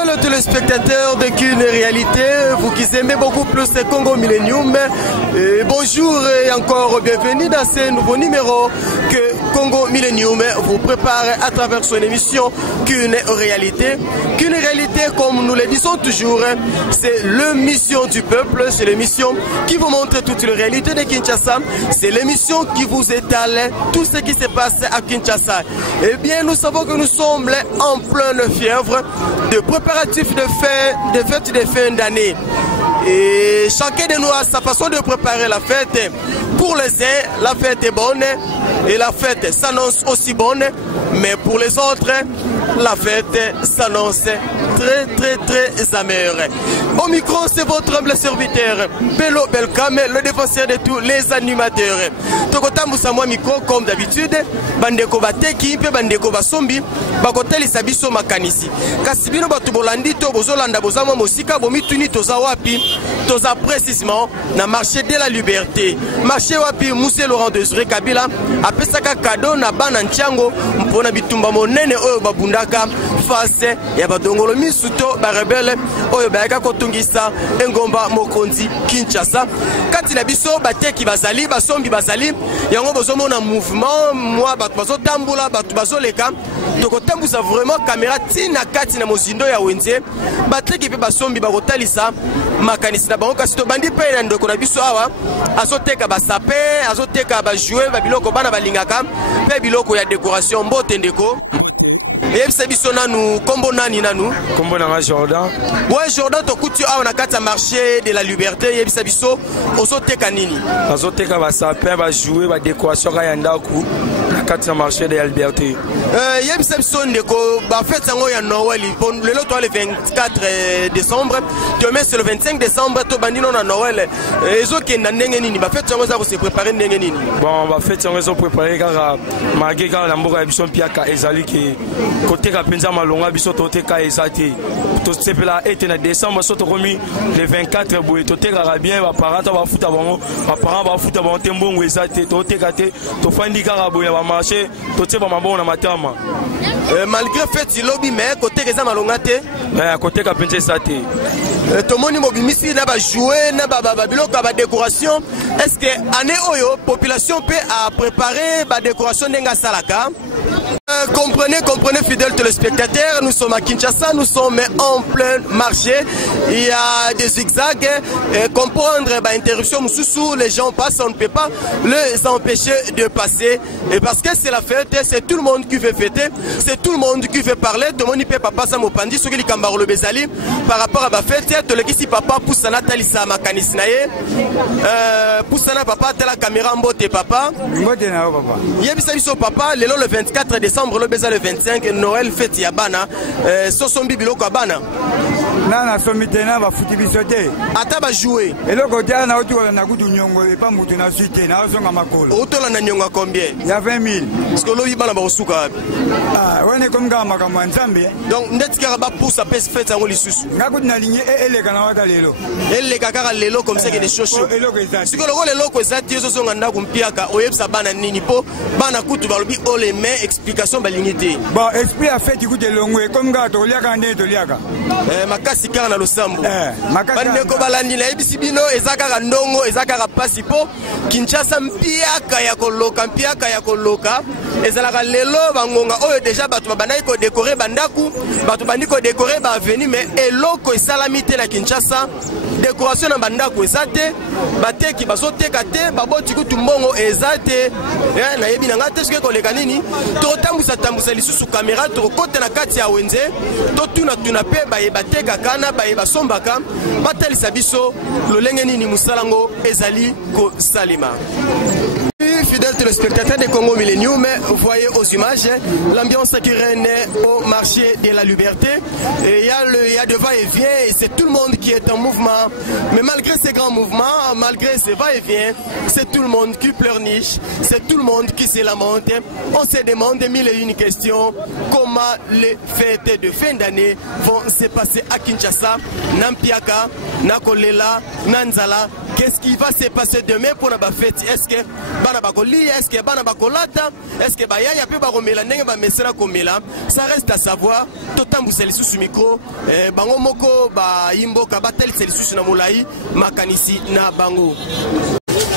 Fidèles téléspectateurs de Qu'une réalité, vous qui aimez beaucoup plus le Congo Millennium, bonjour et encore bienvenue dans ce nouveau numéro que Congo Millennium vous prépare à travers son émission Qu'une réalité. Qu'une réalité, comme nous le disons toujours, c'est l'émission du peuple, c'est l'émission qui vous montre toute la réalité de Kinshasa, c'est l'émission qui vous étale tout ce qui se passe à Kinshasa. Eh bien, nous savons que nous sommes en pleine fièvre de préparatifs de fêtes de fin d'année. Et chacun de nous a sa façon de préparer la fête. Pour les uns, la fête est bonne et la fête s'annonce aussi bonne. Mais pour les autres, la fête s'annonce très amère. Au micro, c'est votre humble serviteur, Bello Belkame, le défenseur de tous les animateurs. Tokota Moussamwa micro, comme d'habitude, Bandeko Bateki, Bandeko Basombi, Bakotel Isabiso Makanisi. Kasibino Batubolandi, Tobozolanda Bozama Mosika, Bomituni Tozawapi, Toza précisément, na marché de la liberté. Marché Wapi, Moussé Laurent de Zure Kabila, Apesaka Kado, na Banantiango, Mpona Bitumba Monene, Oyo Babundaka, face, Yabadongolo Misuto, Barebele, Oyo Bayaka Kotungisa, Engomba Mokonzi, Kinshasa. Quand il a biso, Bateki Bazali, Basombi Bazali, Yango Bozomo na mouvement, moi, Batbazo Tamboula, Batbazo Leka, Tokotambusa vraiment caméra Tina Kati na Mozindo ya Wenze, Bateki Basombi Barotalisa, Makanisi na bango kasi to bandi pe na ndoko na biso awa azoteka ba sapin azoteka ba jouer ba biloko bana balingaka pe biloko ya décoration mbote ndeko yebisa biso nanu kombo nani nanu kombo na Jordan. Ouais, Jordan to kutu awa na kati ya marché de la liberté yebisa biso ozoteka nini azoteka ba sapin ba jouer ba décoration ka yandaku na kati ya marché de la liberté. Yebisa biso ndeko ba fête yango ya Noël le loto le 24 décembre demain c'est le 25 décembre to bandino na Noël ezokenda ndenge nini ba fête yango za ko se préparer ndenge nini bon ba fête yango zo préparer kaka magi kaka na mboka biso piaka ezali ke côté ka penza malonga biso to te ka ezati to sepela ete na décembre so to komi le 24 boye to te kaka bien ba parents ba futa bango ba parents ba futa bango te mbongo ezati to te ka te to fandi kaka boye ba marché to te ba mabona matama. Malgré fait lobby mais côté que ça malonga te côté ka penza ezati to moni mobimisi na ba jouer na ba biloko ba décoration. Est-ce que année oyo population peut à préparer ba décoration ndenga salaka? Comprenez fidèles téléspectateurs, nous sommes à Kinshasa, nous sommes en plein marché, il y a des zigzags, comprendre interruption, les gens passent, on ne peut pas les empêcher de passer, et parce que c'est la fête, c'est tout le monde qui veut fêter, c'est tout le monde qui veut parler, tout le monde peut pas passer à Mopandi, ce qui est le Bezali, par rapport à la fête, tout le qui si papa pousse à Nathalie Samakanis nae, pousse à papa, telle la caméra mbote papa, yebisa biso papa, le 24 décembre, le beza le 25, Noël fête Yabana, Sosombi biloko Abana. Nana somitena ba futi bisote. Ata ba jouer. Eloko dia na otola na kutu nyongo e pa mutu na suite na osonga makolo. Otola na nyongo combien? Il y a 20 000. Parce que lobi bana ba osuka. Ah, wone comme ga makamwa nzambe. Donc ndeti kara ba pour sa pèse fête yango lisusu. Ngakuti na ligne eleka na wata lelo. Eleka kaka lelo comme ça que des chocho. Eloko ezati. Siko loko leloko ezati yoso songa ndako mpiaka oyebisa bana nini po bana kutu ba lobi o les mains explication ba lignité. Bon, esprit a fait écouter longwe comme ga to liaka ndé to liaka. Makasi kaka na losambo. Bandeko balandi na ebisi bino ezaka ndongo ezaka pasi po Kinshasa mpiaka ya koloka ezalaka lelo bangonga oyo déjà batu babandaki ko décorer bandaku batu bandi ko décorer ba avenue mais eloko esalami te na Kinshasa décoration na bandaku ezate bateki bazoteka te baboti kutu mbongo ezate na yebi na ngate soki koleka nini to tambusa lisusu caméra to kote na kati ya wenze to tuna pe bayeba teka kana bayeba sombaka batalisa biso lolenge nini musalango ezali ko salima. Fidèles téléspectateurs de Congo Millennium, vous voyez aux images l'ambiance qui règne au marché de la liberté. Et il y a de va-et-vient et c'est tout le monde qui est en mouvement. Mais malgré ces grands mouvements, malgré ces va-et-vient, c'est tout le monde qui pleurniche, c'est tout le monde qui se lamente. On se demande mille et une questions. Comment les fêtes de fin d'année vont se passer à Kinshasa, Nampiaka, Nakolela, Nanzala? Qu'est-ce qui va se passer demain pour la fête? Est-ce que bakolia, est-ce que bana bakolata, est-ce que bayaya pe bakomela ndenge ba mesera komela. Ça reste à savoir. Totambousa lisusu micro, bango moko ba imboka batel lisusu na molai makanisi na bango.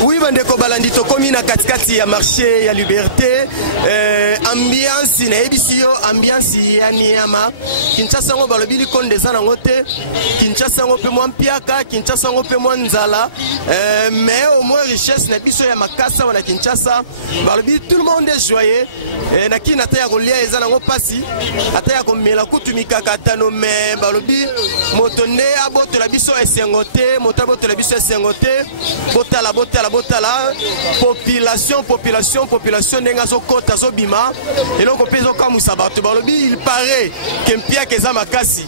Oui, bandeko balandi tokomi na katikati ya marché ya Liberté, ambiance na ebisio ambiance ya Niama. Kinshasa ngo balobili kondeza na ngote, Kinshasa ngo pe mwa mpiaka, Kinshasa ngo pe mwa nzala, mais au moins richesse na biso ya makasa wana Kinshasa, balobili tout le monde est joyeux. Na kina ta ya kolia eza na ngo pasi, ata ya komela kutumika katano, mais balobi motonde aboto la biso esengote, motaboto la biso esengote, botala population nenga zo kota zo bima eloko pezo kamusa bato balobi il paraît que mpia keza makasi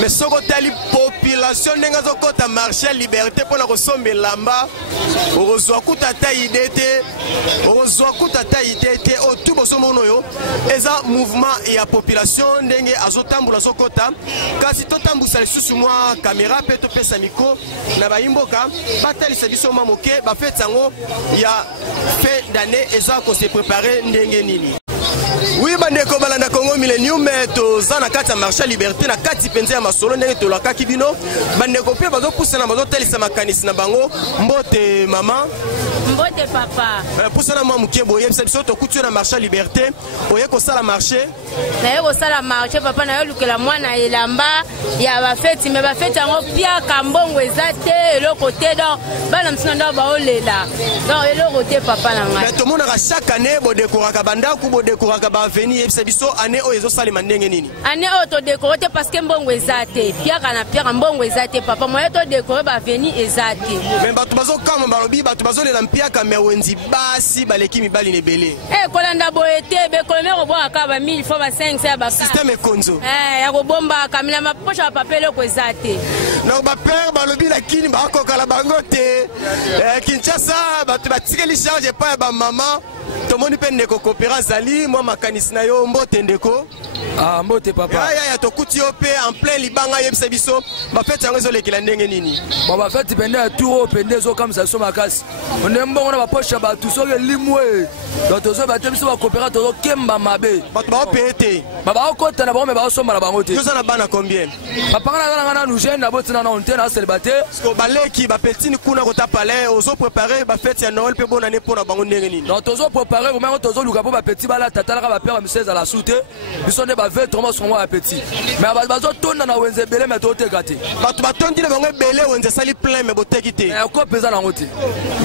mais soko tali population nenga zo kota marché Liberté pona ko sombe lamba ozwa kutata idete o tubo somono yo eza mouvement ya population ndenge azotambula zo kota kasi totambusa lisusu mwa caméra pe to pesa miko na baimboka batali sabiso mamoke ba fait sango ya fin d'année eza ko se préparer ndenge nini. Oui, bandeko balanda Congo Millennium toza na kati ya marché Liberté na kati penza ya masolo ndenge tolaka kibino bandeko pe bazo poussa na bazo telisa makanisi na bango mbote mama mbote papa poussa na mwa mukebo yebisa biso to kutu na marché Liberté oye ko sala marché na yo ko sala marché papa na yo lukela mwana elamba ya ba fête mais ba fête yango pia kambongo ezate eloko te donc bana msina ndo ba olela donc eloko te papa na ngai mais to mona chaque année bo décoraka banda ku bo décoraka ba veni yebisa biso année oyo ezo salima ndenge nini année oyo to décorer parce que mbongo ezate pia kana pia mbongo ezate papa moyo to décorer ba veni ezate mais bato bazo kama balobi bato bazo lela mpia ka mewenzi basi baleki mibali nebele kolanda boete be kolomero bo akaba 1000 fois 5 ya ba système konzo ya ko bomba kamila maposha papele ko ezate donc ba père balobi la kini ba ko kala bango te Kinshasa bato batikeli charge pa ba mama tomoni pe ndeko coopéra zali moi makanisi na yo mbote ndeko mbote papa ya to kuti yo pe en plein libanga yebisa biso ba fête yango ezolekela ndenge nini ba fête pende ya tour pende zo comme ça so makasi on aime bon na ba poche ba tout so limwe donc to so ba temso ba coopéra to kemba mabe bato ba opete ba okota na ba me ba somba na bango te yo sana bana combien papa na nous jeune na botina na on te na célibataire parce que baleki ba petini kuna ko tapale ozo préparer ba fête ya Noël pe bonne année pour na bango ndenge nini donc to so préparer vraiment to so luka po ba petit bala tata la ba père misese à la soute biso ne ba veut trop sur moi petit mais ba zo tonna na wenze belé mais to te gâté bato batondi na bango belé wenze sali plein mais boteki te ko pesa na ngoti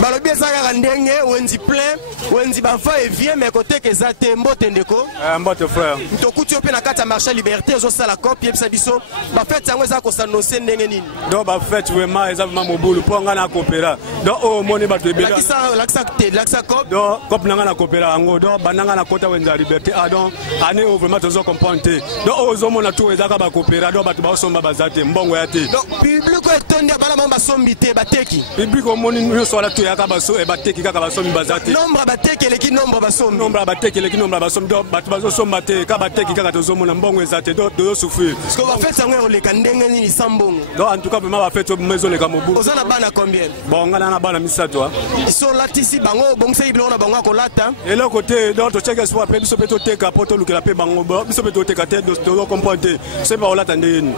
balobi ezaka ndenge wenzi plein wenzi ba va et vient mais côté que za te mbote ndeko mbote frère to kuti yo pe na kata marché Liberté zo sala copie bisa biso ba fête yango za ko s'annoncer ndenge nini donc ba fête vraiment exactement mobulu po nga na coopéra donc o moni bato ebela lakisa cop donc cop nanga na coopéra ngo donc bananga na kota wenza Liberté donc année au vraiment tozo comprendre donc ozo mona tout ezaka ba coopéra donc bato ba somba bazate mbongo ya te donc public ko etondi bala mamba sombi te bateki public o moni yo so la to yaka ba so e bateki kaka ba sombi bazate nombre bateki eleki nombre basombi nombre bateki eleki nombre basombi donc bato bazo somba te ka bateki kaka tozo mona mbongo ezate donc dozo souffrir parce que ba fête yango oleka ndenge nini sambongo donc en tout cas vraiment ba fête maison le kamobu ozana bana combien bon ngana na bana misato ils sont là ici bango bongisa ibilo na bango ko lata et là côté donc to check espoir pe biso pe to teka poto lukela pe bango biso pe to teka te do comprendre c'est pas olata ndeni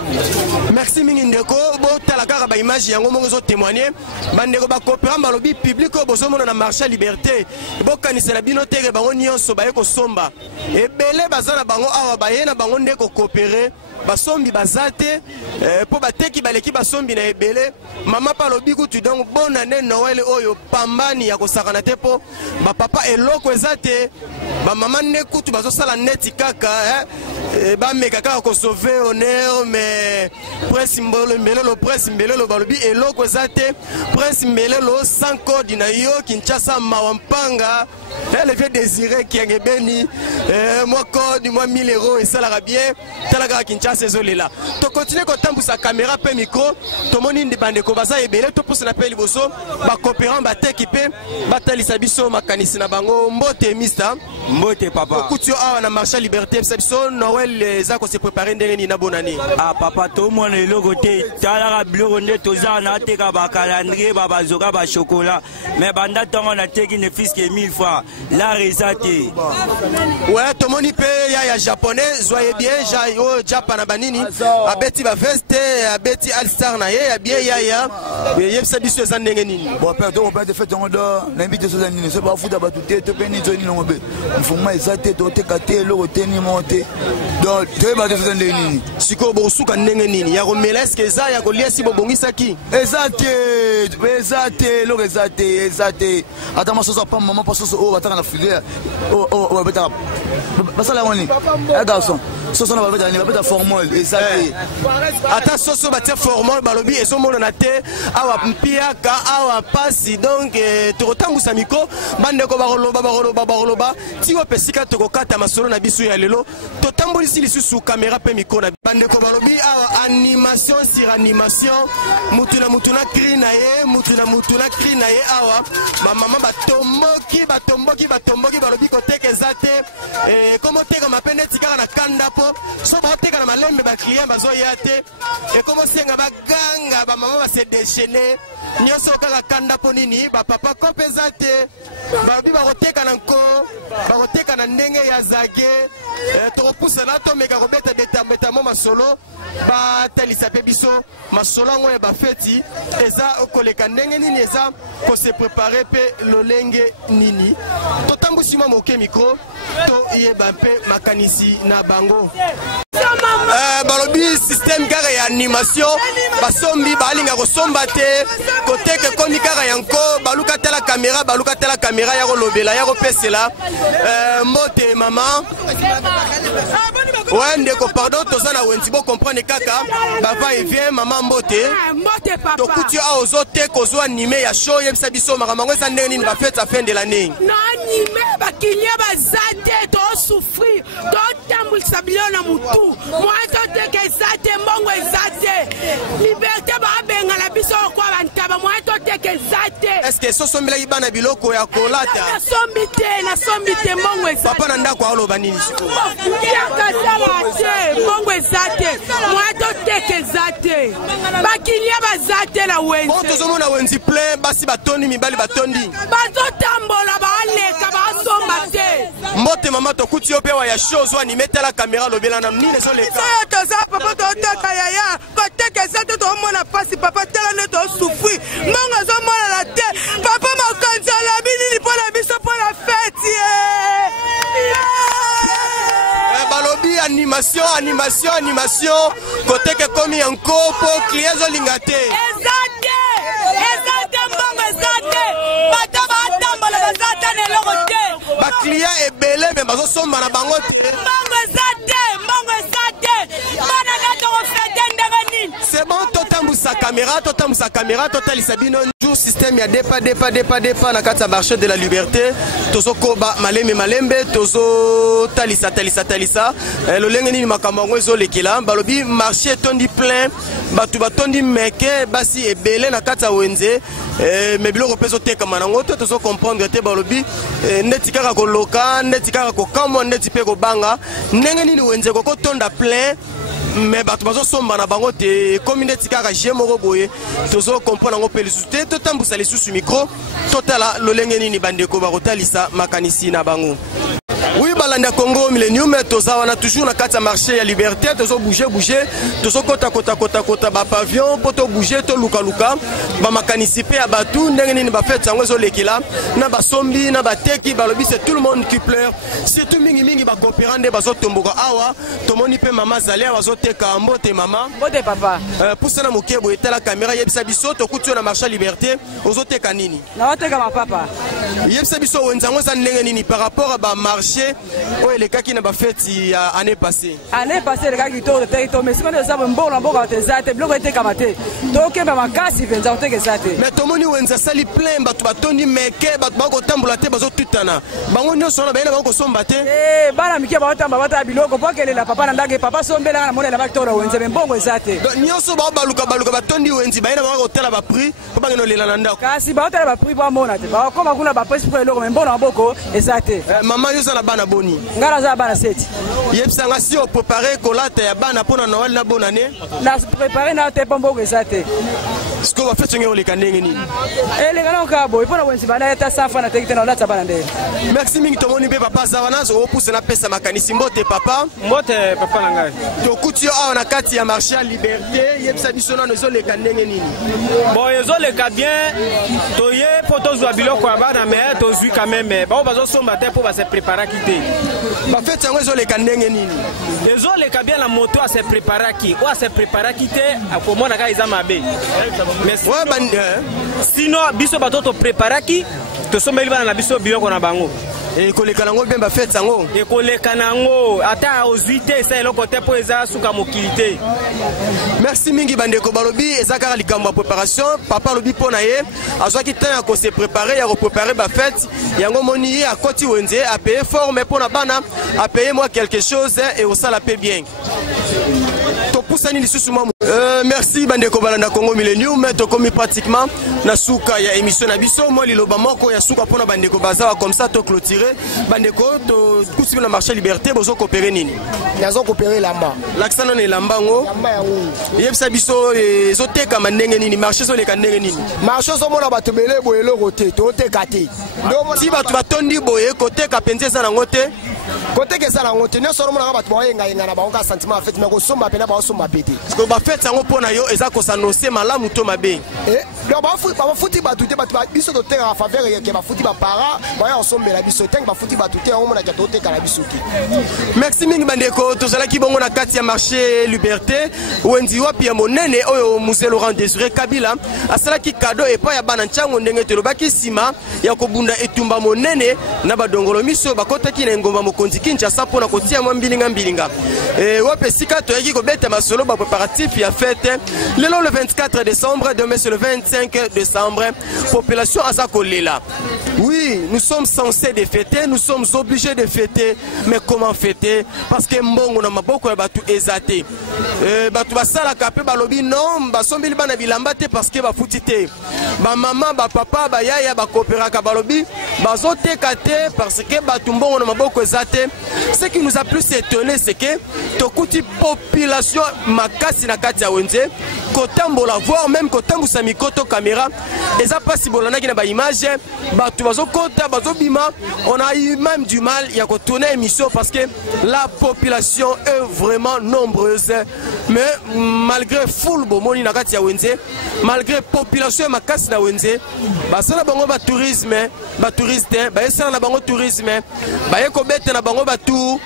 merci mingi ndeko bo tala kaka ba image yango mongo zo témoigner bandeko ba coopéra balobi public ko bozo mona na marché Liberté bo kanisa la bino tere bango nyonso ba yeko somba et belé bazana bango awa ba yena bango ndeko coopérer basombi bazate po bateki baleki basombi na ebele mama palobi kutu donc bonne année Noël oyo pambani ya kosakana te po ba papa eloko ezate ba mama ne kutu bazosala neti kaka ba meka kaka ko sauver honneur mais prince mbelelo prince mbelelo balobi eloko ezate prince mbelelo sans code na yo Kinshasa mawampanga le vieux désiré qui est béni moi code moi 1000 € et ça la bien talaga Kinshasa ezolela to continuer ko tambusa caméra pe micro to moni ndibande ko baza ebele to pousse na pe liboso ba coopérant ba teki pe batalisa biso makanisi na bango mbote mista mbote papa kutio awa na marché Liberté biso Noël eza ko se préparer ndenge ni na bonani papa to mona eloko te talaga biloko nde tozana teka ba calendrier ba bazoka ba chocolat mais banda tongo na teki ne fiske 1000 fois kaka l'art eza te. Ouais, tout le monde peut ya japonais, soyez bien, yo Japan banini, abeti ba veste, abeti All Star na ye, bien ya. Yep ça biso za ndenge nini. Bon perdon, on peut te faire ton da, l'invité sur nini, c'est pas fou d'aba tout te peni zoni no be. Il faut moi ezate to te kate lo teni monter. Donc te ba te sur nini. Siko bosuka ndenge nini, ya romela est-ce que ça ya ko liesi bobongisa ki? Ezate lo ezate. Attends moi ça pas maman parce que oh attends la filière. Oh beta. Basa la woni. Eh garçon. Soso na ba formol ezate. Ata soso ba te formol balobi ezomono na te awa mpia ka awa pasi donc tokotambusa miko bande ko baroloba tiwo pesika tokokata masolo na biso ya lelo totambolisi lisusu caméra pe miko na bande ko balobi awa animation sur animation mutuna cri na ye mutuna cri na ye awa ba mama batomboki balobi koteka ezate komo teka mapene tikaka na kanda po so ba teka na malembe ba client bazo yate et comment senga ba ganga ba mama ba se déchaîner nyoso kaka kanda po nini ba papa compensate ba bi ba koteka na nko ba koteka na ndenge ya zage to pousse na to meka kobeta detameta mo masolo ba talisa pe biso masolo ngo ba feti eza okoleka ndenge nini eza ko se préparer pe lolenge nini to tambusi mo moke micro to yeba pe makanisi na bango balobi système kaka ya animation basombi balinga kosomba te koteke komi kaka yanko baluka tala caméra ya kolobela ya kopesela mbote mama ouais ndeko pardon toza na wenzi bo comprendre kaka bava et vient mama mbote tokuti a ozote kozwa anime ya show yebisa biso makambo eza ndenge nini ba fête à fin de l'année na anime bakinya bazate to souffrir to tambulisa bilona mutu mwato teke ezate mbongo ezate liberté ba benga la biso kwa bantaba mwato teke ezate est-ce que sosombela ibana biloko ya kolata na sombite mbongo ezate papa na ndako aloba nini siko mbongo ezate mwato teke ezate bakinya bazate na wenzi bon tozomona wenzi plein basi batondi mibali batondi bazotambola baleka basomba te mbote mama tokuti yo pe wa ya show zo anime tala caméra lobela na nini so leka toza papa totaka yaya koteka ezate tomona pasi papa tala ne to souffrir mbongo azomona la te papa makanzi alabi nini mpo na biso mpo na feti balobi animation koteke komi yanko po client zolinga te ezate mbongo ezate bato batambola bazate neloko te baclient ebele me bazosomba na bango te mbongo ezate bana na tokofete ndenge nini c'est bon totambusa caméra totalisa bino jour système ya depa na kati ya marché de la liberté tozokoba malembe tozotalisa lolenge nini makambo yango ezolekela balobi marché etondi plein bato batondi meke basi ebele na kati ya wenze me biloko mpe ezotekama nango to tozocomprendre te balobi ndeti kaka koloka ndeti kaka kokamwa ndeti mpe kobanga ndenge nini wenze kokotonda plein mais bato bazosomba na bango te komi ndeti kaka je moko boye tozocomprendre yango mpe lisusu te totambusa lisusu micro totala lolenge nini bandeko bakotalisa makanisi na bango. Oui, balanda Congo Millennium, toza wana toujours na kati ya marché ya liberté, tozo bouger, tozo kota ba pavillon, poto bouger, to luka ba makanisi pe ya batu, ndenge nini ba fête yango ezolekela, na ba sombi, na ba teki, balobi c'est tout le monde qui pleure. C'est tout mingi ba coopérande bazo tomboka awa, tomoni pe mama Zalia bazo teka mbote mama. Mbote papa. Pousse na mokebo etala caméra yebisa biso to kutu na marché liberté, ozo teka nini? Na oteka ma papa. Yebisa biso wenzango za ndenge nini par rapport à ba marché oh les cas qui n'a pas fait année passée les gars qui tournent territoire mais si on est bon on va te zate bloc était kamaté donc ba makasi venza on te zate mais tomoni wenza sali plein batu batondi meke batu bako tambola te bazo tutana bango nyonso na baina bako somba te bana mikia ba tamba bata biloko pokele la papa na ndage papa sombela na mona la baktora wenza mbongo zate nyonso ba baluka batondi wenzi baina bako tela ba prix ko bangeno lela na ndako kasi ba tela ba prix ba mona te ba koma kuna ba prix pour eloko mbona boko ezate maman yo na bana boni ngara za bana seti yebsanga si o préparer kolata ya bana pona Noël na bonne année na préparer na te pombo ezate ce que va faire sur les canets ni les gars ka boy pour wenzi bana eta safa na tekite na lata bana ndele merci mingi tomoni be papa Zavana zo pousse na pesa makanisi mbote papa na ngai to kutio awa na kati ya marché à liberté yebisa biso na zo les canets nini bon ezo le ka bien to ye poto zo biloko bana mais to zui quand même ba bazo somba te pour ba se préparer quitter ba fait yango zo les canets nini ezo le ka bien la moto a se préparer qui ou a se préparer quitter akomona ka izamabe mais sinon biso batoto préparer qui to sombeli bana na biso biloko na bango et koleka nango bien ba fête sango et koleka nango ata ozuite ça eloko te po eza suka mokilité. Merci mingi bandeko balobi ezaka likambo préparation papa lobi pona ye azwaki temps ya ko se préparer ya préparer ba fête yango moni a koti wenze a payer fort mais pona bana a payer moi quelque chose et au ça la paie bien. Merci bandeko balanda Congo Millennium to komi pratiquement na suka ya émission na biso moi liloba moko ya suka pona bandeko bazawa comme ça to clôturer bandeko to kusibi na marché liberté bozo coopérer nini nazo coopérer lamba l'accent non lamba ngo yebisa biso ezoteka mandenge nini marché so le kandenge nini marché so mona bato belé boyelo côté to teka te si bato batondi boye côté ka penze ça na ngote côté que ça la ngote ne soro mona bato boyenga yenga na ba sentiment en fait mais ko somba pena ba somba pété ko ba fête sango pona yo eza ko s'annoncer malamu to mabe donc ba futi ba tuté bato biso to terre en faveur ke ba futi ba para ba ya sombe la biso teng ba futi ba tuté on mona to te kala biso ki merci mingi bandeko to zala ki bongo na kati ya marché liberté wendi wapi ya monene oyo musée Laurent Désiré Kabila asala ki cadeau et pas ya bana nchango ndenge te lobaki sima ya ko bunda etumba monene na badongolo miso bakota ki na ngomba mokonzi Kinshasa pona kotia mwa mbilinga wape sika to yaki ko beta masolo ba préparatif ya fête lelo le 24 décembre demain c'est le 25 décembre population azakolela. Oui, nous sommes censés de fêter, nous sommes obligés de fêter, mais comment fêter? Parce que mbongo na maboko ya batu ezate. Batu basala kapé balobi non, basombili bana bilamba te parce que bafuti te. Ba maman, ba papa, ba yaya ba coopéraka balobi, bazote kate parce que batu mbongo na maboko ezate. Ce qui nous a plus étonné c'est que tokuti population makasi na kati ya wenze, kotambola voir même kotambusa mikoto caméra, eza pas si bolana ki na ba image, batu on a eu même du mal à tourner l'émission parce que la population est vraiment nombreuse. Mais malgré full bomoni na kati ya wenze, malgré population et makasi na wenze, basala bango ba tourisme, ba touriste, ba esala na bango tourisme, ba yeko bete na bango ba tour,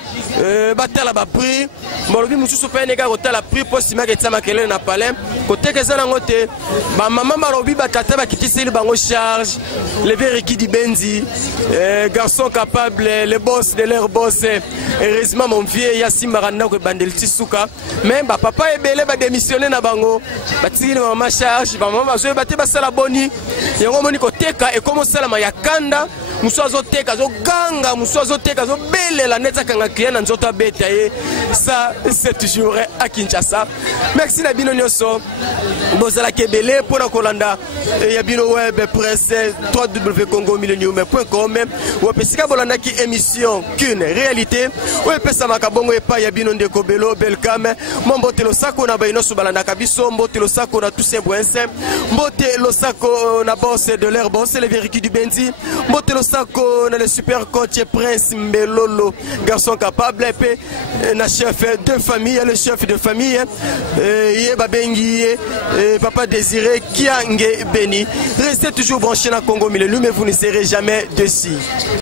batala ba prix, molobi mususu pe nega kotala prix pour sima ke tsama kele na palais, côté ke zana ngote, ba maman malobi ba tata ba kitisi bango charge, les vériki di Benzi, garçon capable, les boss de leur boss. Heureusement mon vieux Yassim Maranda ko bandel tisuka, mais ba papa ebele ba démissionner na bango, ba tiki na mama charge, ba mama zo ba te ba sala boni, yango moni ko teka et comment sala ma yakanda. Musozo teka zo ganga musozo teka zo belle la neta kanga client nzoto beta ye ça c'est toujours à Kinshasa. Merci na bino nyoso bozala kebele pona kolanda ya bino web presse www.congomillennium.com ou pesika bolanda ki émission qu'une réalité ou pesa makabongo epa ya bino ndeko belo belkam mombotelo sako na baino subalanda kabiso mbotelo sako na tous ces boense mbotelo sako na boss de l'air boss les vériki du Benzi mbotelo sako na le super coach Prince Mbelolo garçon capable et na chef de famille le chef de famille Yeba Bengi papa Désiré Kiange Beni. Restez toujours branchés dans Congo Millennium mais vous ne serez jamais dessus.